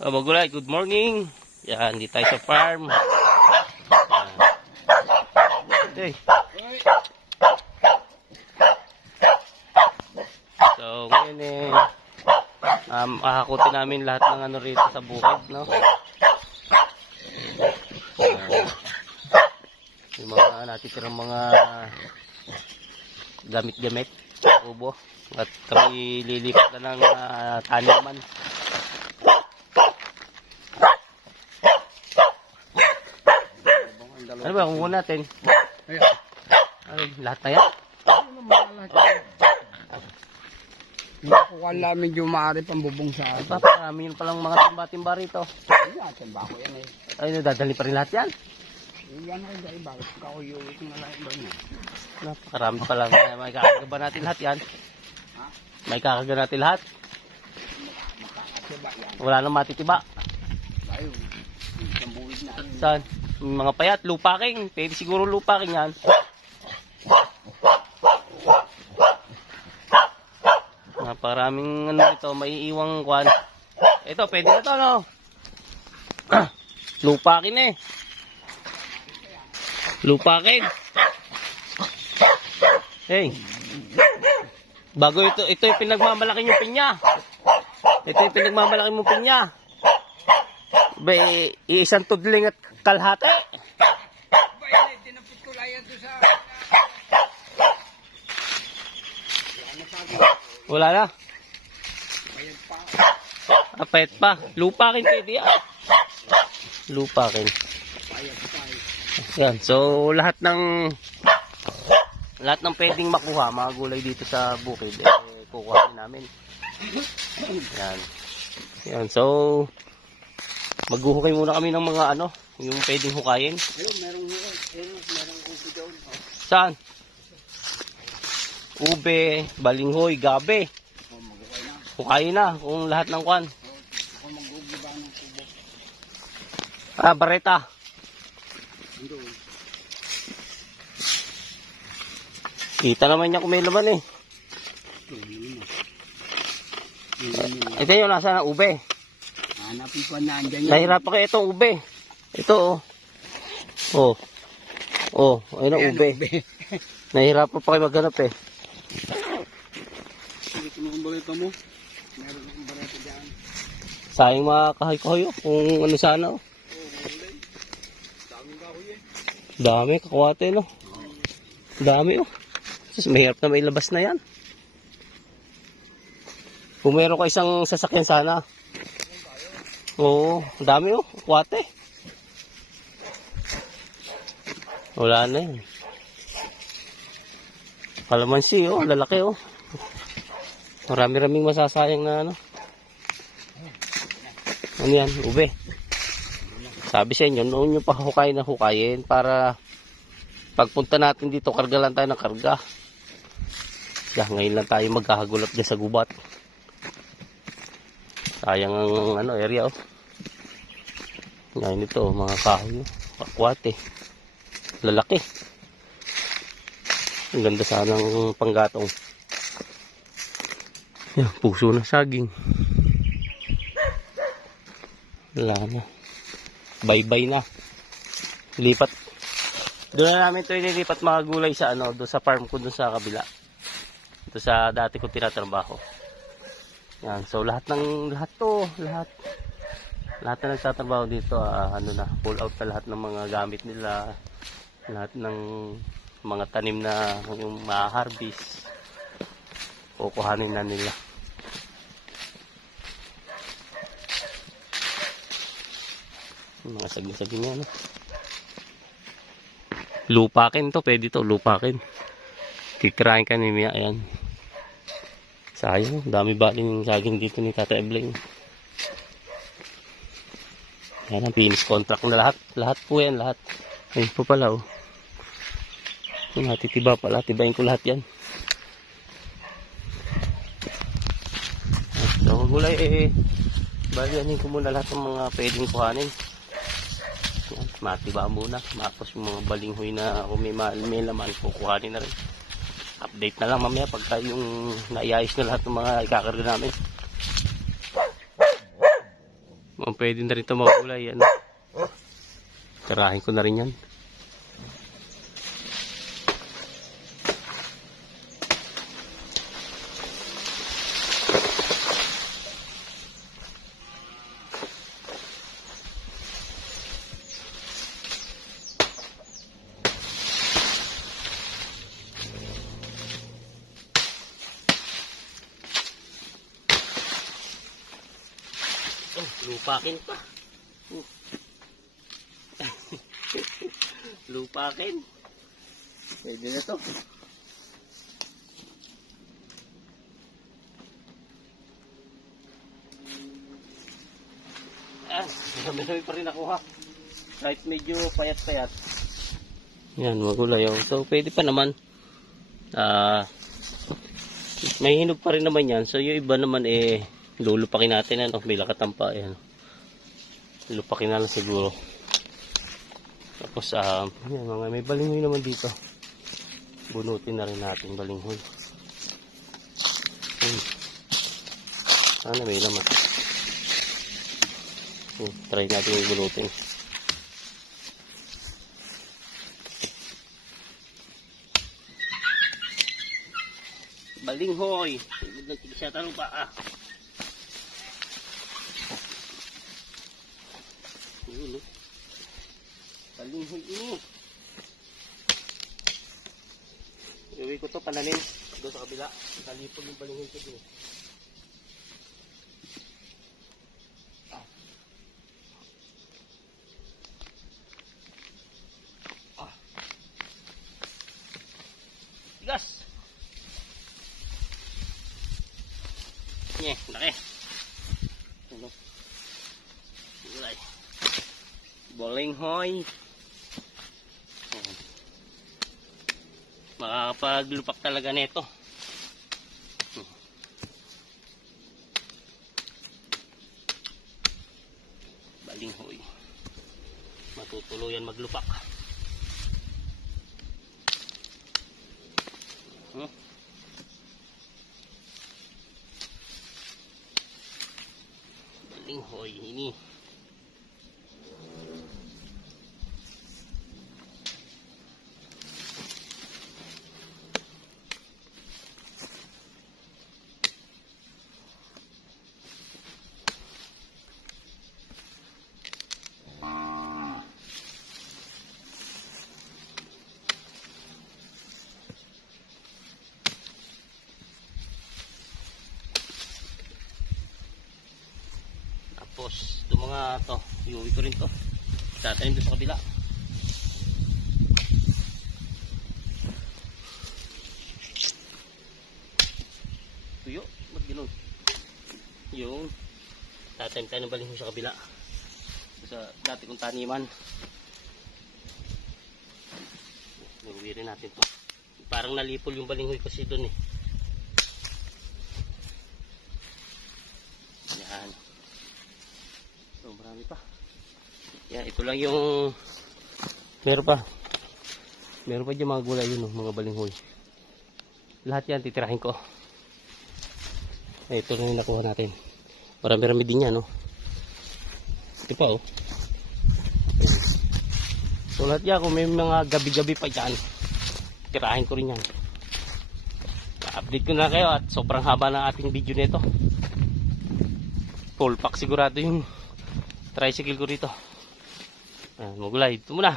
Mga gulay, good morning. Yan, di tayo sa farm. Okay. So, ngayon akakutin namin lahat ng ano rito sa bukid, no? Yung mga natitirang mga gamit-gamit, ubo. At kami lilipat na ng taniman. Ano ba, kung natin? Ay, lahat na yan? Nakuha lang medyo maaari pang bubong sa atin. Paparami yun palang mga timba-timba rito. Ay, timba ko yan eh. Ay, nadadali pa rin lahat yan. Yan ako dahil bakit kakuyuwi ko na lang ba niya. Napakarami pa lang. May kakaga ba natin lahat yan? Ha? May kakaga natin lahat? Makakatiba yan. Wala nang matitiba. Tayo, isang buwid na. Saan? Yung mga payat, lupaking. Pwede siguro lupaking yan. Naparaming ano ito, maiiwang kwan. Ito, pwede na to, no? Lupakin eh. Lupakin. Hey. Bago ito yung pinagmamalaki yung pinya. Ito yung pinagmamalaki mong pinya. Ba, isang tudling at kalahati. Bayan, tinapit ko lang yan doon sa... Wala na. Bayan pa. Apet pa. Lupakin pwede yan. Lupakin. Bayan pa. Yan. So, lahat ng pwedeng makuha, mga gulay dito sa bukid, kukuhanin namin. Yan. Yan. So, maghuhukay muna kami ng mga ano, yung pwedeng hukayin. Ayun, merong hukay. Ayun, merong hukay doon. Saan? Ube, balinghoy, gabi. Oh, maghukay na. Hukayin na kung lahat ng kwan. Ako maghubi ba ng kubo? Bareta. Doon. Kita naman niya kung may laman eh. Ito yun, nasa na ube. Hanapin ko na andyan yan. Nahirapan kayo itong ube. Ito oh. Oh. Oh, ayun ang Ayan, ube. Nahirapan pa kayo maghanap eh. Hindi ko nung balita mo. Meron akong balita dyan. Sayang mga kahoy-kahoy oh. Kung ano sana oh. Daming kahoy eh. Dami, kakwate no. Dami oh. Sus, mahirap na may labas na yan. Kung meron ka isang sasakyan sana. Oo, dami oh. Kakwate. Wala na yun. Kalamansi oh, lalaki oh. Marami-raming masasayang na ano. Ano yan? Ube. Sabi sa inyo, noon nyo pa hukayin na hukayin para pagpunta natin dito, karga lang tayo ng karga. Ngayon lang tayo magkakagulap dyan sa gubat. Sayang ang ano, area oh. Ngayon ito, mga kahoy oh. Pakwate. Lalaki. Ang ganda sana ng panggatong. Yan, puso na saging. Wala na. Bye-bye na. Lipat. Doon na namin ito ililipat mga gulay sa ano, doon sa farm ko doon sa kabila. Ito sa dati ko tinatrabaho. Yan, so lahat na nagtatrabaho dito, ano na, pull out na lahat ng mga gamit nila. Lahat ng mga tanim na yung ma-harvest kukuhanin na nila. Yung mga saging-saging yan. Lupakin to, pwede to, lupakin. Kikirain ka ni Mia, ayan. Sayang, dami baling saging dito ni Tata Ebling. Yan ang finish contract na lahat. Lahat po yan, lahat. Ayun po pala oh. Natitiba pala, tibayin ko lahat yan. So gulay balianin ko muna lahat ng mga pwedeng kuhanin. Yan, matiba muna. Tapos yung mga balinghoy na kung may laman, kukuhanin na rin. Update na lang mamaya pagka yung naiayos na lahat ng mga ikakarga namin. Mukhang pwede na rin ito mga gulay. Ano? Tirahin ko na rin yan. Oh, lupakin pa. Lupakin. Pwede na to. Marami pa rin nakuha. Kahit medyo payat-payat. Yan, magulay. Oh. So, pwede pa naman. May hinog pa rin naman yan. So, yung iba naman lulupakin natin. Ano? May lakatan pa. Ayan. Lupakin na lang siguro. Tapos, yan, may balinghoy naman dito. Bunutin na rin natin balinghoy. Sana may laman. Try natin yung bunutin. Balinghoy. Ibig na tigisa tanong pa. Balinghoy ini. Iuwi ko to pananim doon sa kabila. Talipog yung balinghoy ko din. Tigas. Nye, laki. Ano? Gulay. Balinghoy. Makakapaglupak talaga nito. Balinghoy. Matutuluyan maglupak. Balinghoy ini. Tapos, ito mga to, iuwi ko rin to. Tatanim doon sa kabila. Tuyo, ba't gano'n? Yung, tatanim tayo ng balinghoy sa kabila. Sa dati kong taniman. Iuwi rin natin to. Parang nalipol yung balinghoy kasi doon eh. Yan. So, marami pa. Yan, ito lang yung meron pa dyan mga gulay yun, mga balinghoy. Lahat yan titirahin ko. Ito na yung nakuha natin. Marami-rami din yan, no? Ito pa, oh. So, lahat yan, kung may mga gabi-gabi pa dyan, tirahin ko rin yan. Update ko na kayo at sobrang haba ng ating video nito. Full pack sigurado yung tricycle ko rito. Ayan, magulay. Ito muna.